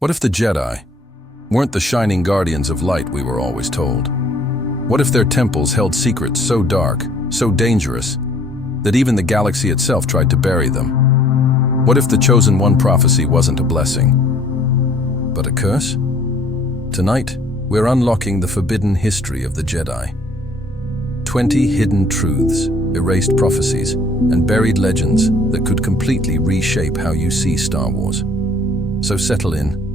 What if the Jedi weren't the shining guardians of light we were always told? What if their temples held secrets so dark, so dangerous, that even the galaxy itself tried to bury them? What if the Chosen One prophecy wasn't a blessing, but a curse? Tonight, we're unlocking the forbidden history of the Jedi. 20 hidden truths, erased prophecies, and buried legends that could completely reshape how you see Star Wars. So settle in,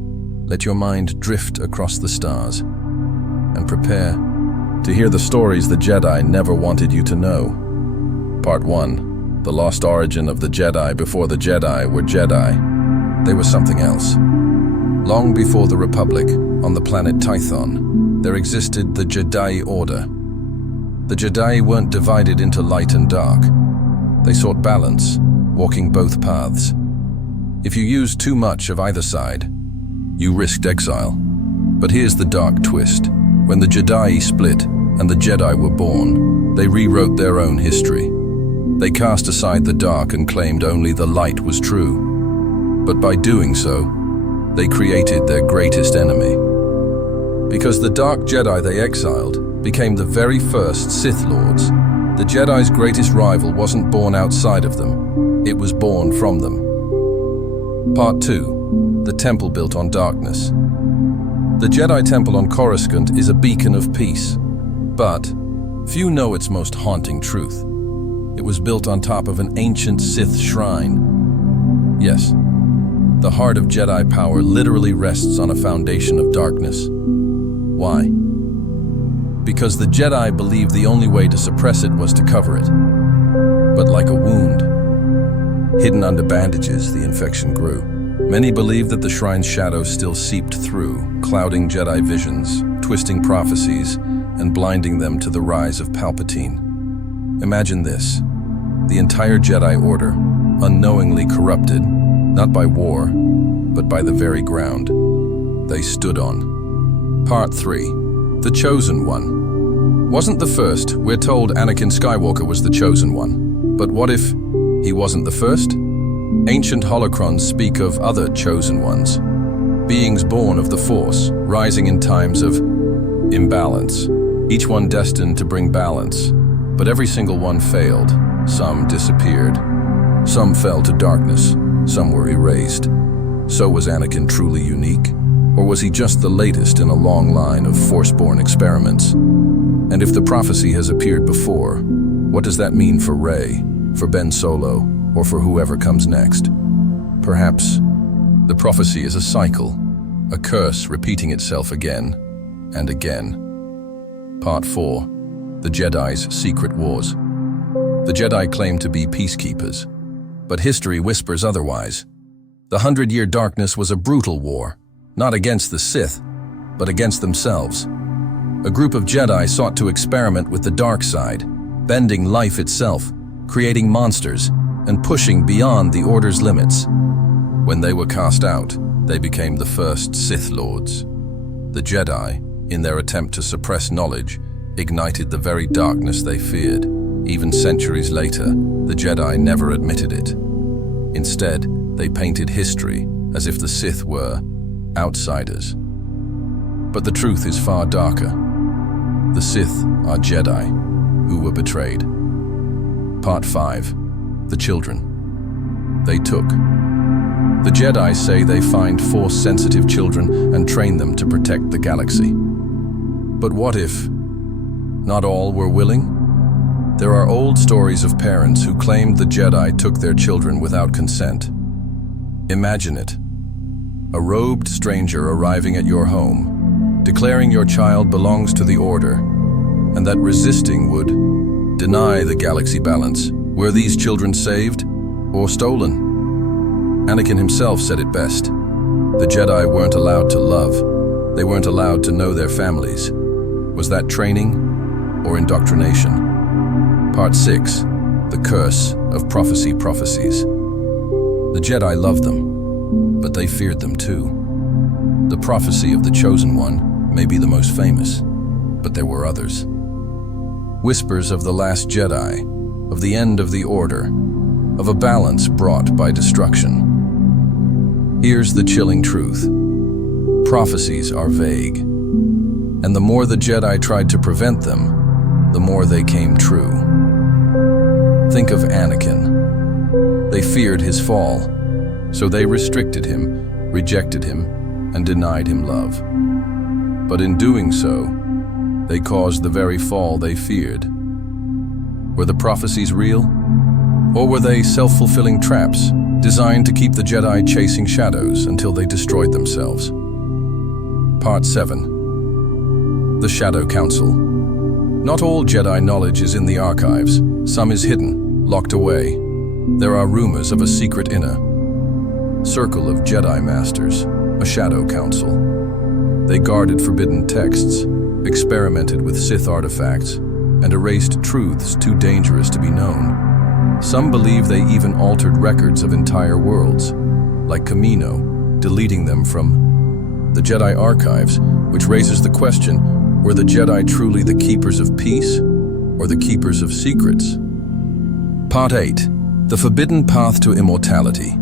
let your mind drift across the stars, and prepare to hear the stories the Jedi never wanted you to know. Part 1. The lost origin of the Jedi before the Jedi were Jedi. They were something else. Long before the Republic, on the planet Tython, there existed the Jedi Order. The Jedi weren't divided into light and dark. They sought balance, walking both paths. If you used too much of either side, you risked exile. But here's the dark twist. When the Jedi split and the Jedi were born, they rewrote their own history. They cast aside the dark and claimed only the light was true. But by doing so, they created their greatest enemy. Because the dark Jedi they exiled became the very first Sith Lords, the Jedi's greatest rival wasn't born outside of them, it was born from them. Part 2. The Temple Built on Darkness. The Jedi Temple on Coruscant is a beacon of peace, but few know its most haunting truth. It was built on top of an ancient Sith shrine. Yes, the heart of Jedi power literally rests on a foundation of darkness. Why? Because the Jedi believed the only way to suppress it was to cover it. But like a wound, hidden under bandages, the infection grew. Many believed that the shrine's shadow still seeped through, clouding Jedi visions, twisting prophecies, and blinding them to the rise of Palpatine. Imagine this: the entire Jedi Order, unknowingly corrupted, not by war, but by the very ground they stood on. Part 3. The Chosen One. Wasn't the first. We're told Anakin Skywalker was the Chosen One. But what if he wasn't the first? Ancient holocrons speak of other chosen ones, beings born of the Force, rising in times of imbalance, each one destined to bring balance. But every single one failed. Some disappeared. Some fell to darkness. Some were erased. So was Anakin truly unique? Or was he just the latest in a long line of Force-born experiments? And if the prophecy has appeared before, what does that mean for Rey, for Ben Solo, or for whoever comes next? Perhaps the prophecy is a cycle, a curse repeating itself again and again. Part 4. The Jedi's Secret Wars. The Jedi claim to be peacekeepers, but history whispers otherwise. The 100-Year Darkness was a brutal war, not against the Sith, but against themselves. A group of Jedi sought to experiment with the dark side, bending life itself, creating monsters, and pushing beyond the Order's limits. When they were cast out, they became the first Sith Lords. The Jedi, in their attempt to suppress knowledge, ignited the very darkness they feared. Even centuries later, the Jedi never admitted it. Instead, they painted history as if the Sith were outsiders. But the truth is far darker. The Sith are Jedi who were betrayed. Part 5. The Children they took. The Jedi say they find Force-sensitive children and train them to protect the galaxy. But what if not all were willing? There are old stories of parents who claimed the Jedi took their children without consent. Imagine it: a robed stranger arriving at your home, declaring your child belongs to the Order, and that resisting would deny the galaxy balance. Were these children saved or stolen? Anakin himself said it best. The Jedi weren't allowed to love. They weren't allowed to know their families. Was that training or indoctrination? Part 6. The Curse of Prophecies. The Jedi loved them, but they feared them too. The prophecy of the Chosen One may be the most famous, but there were others. Whispers of the Last Jedi, of the end of the Order, of a balance brought by destruction. Here's the chilling truth. prophecies are vague. And the more the Jedi tried to prevent them, the more they came true. Think of Anakin. They feared his fall, so they restricted him, rejected him, and denied him love. But in doing so, they caused the very fall they feared. Were the prophecies real? Or were they self-fulfilling traps designed to keep the Jedi chasing shadows until they destroyed themselves? Part 7. The Shadow Council. Not all Jedi knowledge is in the archives. Some is hidden, locked away. There are rumors of a secret inner circle of Jedi Masters, a Shadow Council. They guarded forbidden texts, experimented with Sith artifacts, and erased truths too dangerous to be known. Some believe they even altered records of entire worlds, like Camino, deleting them from the Jedi archives, which raises the question, were the Jedi truly the keepers of peace, or the keepers of secrets? Part 8. The Forbidden Path to Immortality.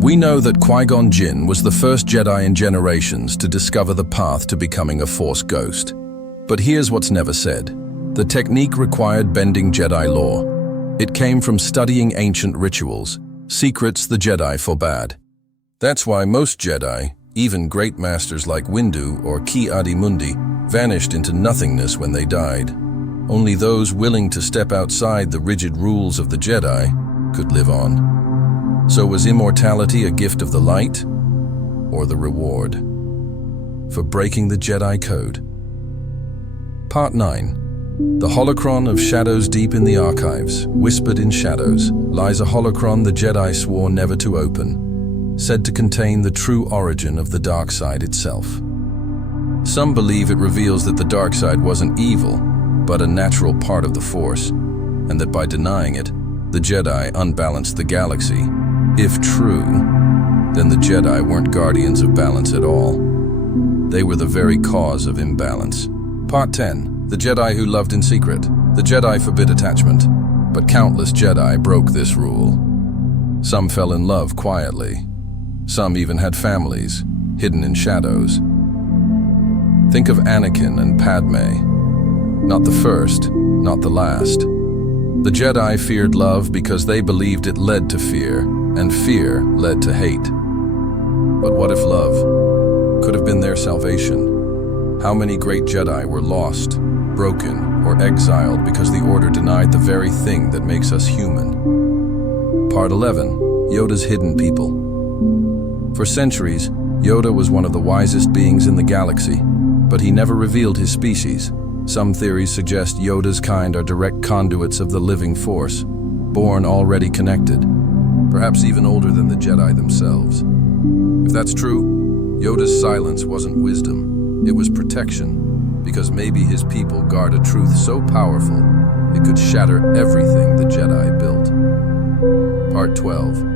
We know that Qui-Gon Jinn was the first Jedi in generations to discover the path to becoming a Force ghost. But here's what's never said. The technique required bending Jedi law. It came from studying ancient rituals, secrets the Jedi forbade. That's why most Jedi, even great masters like Windu or Ki-Adi-Mundi, vanished into nothingness when they died. Only those willing to step outside the rigid rules of the Jedi could live on. So was immortality a gift of the light, or the reward for breaking the Jedi code? Part 9. The holocron of shadows. Deep in the archives, whispered in shadows, lies a holocron the Jedi swore never to open, said to contain the true origin of the dark side itself. Some believe it reveals that the dark side wasn't evil, but a natural part of the Force, and that by denying it, the Jedi unbalanced the galaxy. If true, then the Jedi weren't guardians of balance at all. They were the very cause of imbalance. Part 10. The Jedi who loved in secret. The Jedi forbid attachment, but countless Jedi broke this rule. Some fell in love quietly. Some even had families, hidden in shadows. Think of Anakin and Padme. Not the first, not the last. The Jedi feared love because they believed it led to fear, and fear led to hate. But what if love could have been their salvation? How many great Jedi were lost, broken, or exiled because the Order denied the very thing that makes us human? Part 11. Yoda's hidden people. For centuries, Yoda was one of the wisest beings in the galaxy, but he never revealed his species. Some theories suggest Yoda's kind are direct conduits of the living Force, born already connected, perhaps even older than the Jedi themselves. If that's true, Yoda's silence wasn't wisdom, it was protection, because maybe his people guard a truth so powerful it could shatter everything the Jedi built. Part 12.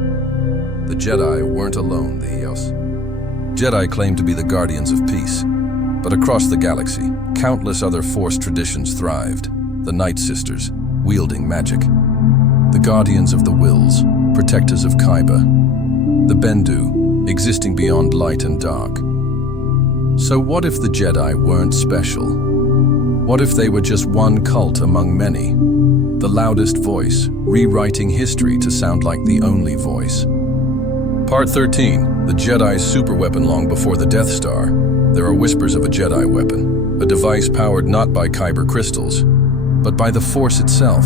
The Jedi weren't alone, the Eos. Jedi claimed to be the guardians of peace, but across the galaxy, countless other Force traditions thrived. The Night Sisters, wielding magic. The Guardians of the Wills, protectors of Kaiba. The Bendu, existing beyond light and dark. So what if the Jedi weren't special? What if they were just one cult among many? The loudest voice, rewriting history to sound like the only voice. Part 13. The Jedi's superweapon. Long before the Death Star, there are whispers of a Jedi weapon, a device powered not by kyber crystals, but by the Force itself,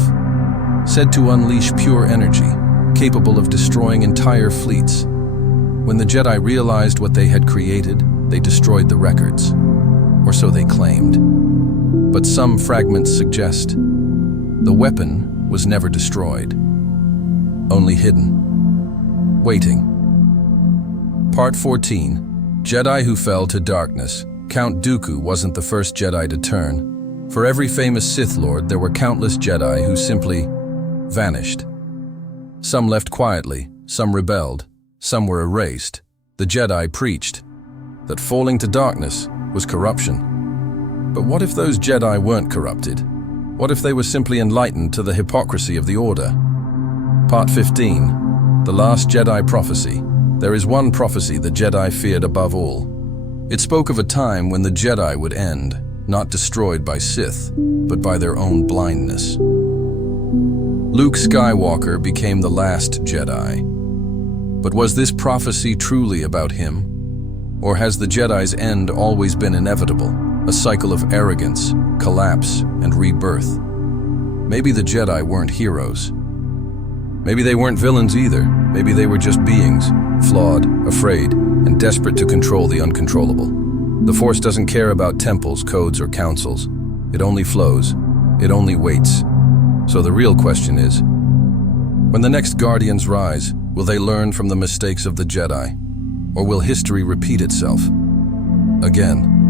said to unleash pure energy, capable of destroying entire fleets. When the Jedi realized what they had created, they destroyed the records, or so they claimed. But some fragments suggest the weapon was never destroyed, only hidden, waiting. Part 14. Jedi who fell to darkness. Count Dooku wasn't the first Jedi to turn. For every famous Sith Lord, there were countless Jedi who simply vanished. Some left quietly, some rebelled, some were erased. The Jedi preached that falling to darkness was corruption. But what if those Jedi weren't corrupted? What if they were simply enlightened to the hypocrisy of the Order? Part 15. The Last Jedi Prophecy. There is one prophecy the Jedi feared above all. It spoke of a time when the Jedi would end, not destroyed by Sith, but by their own blindness. Luke Skywalker became the last Jedi. But was this prophecy truly about him? Or has the Jedi's end always been inevitable, a cycle of arrogance, collapse, and rebirth? Maybe the Jedi weren't heroes. Maybe they weren't villains either. Maybe they were just beings, flawed, afraid, and desperate to control the uncontrollable. The Force doesn't care about temples, codes, or councils. It only flows. It only waits. So the real question is, when the next Guardians rise, will they learn from the mistakes of the Jedi? Or will history repeat itself again?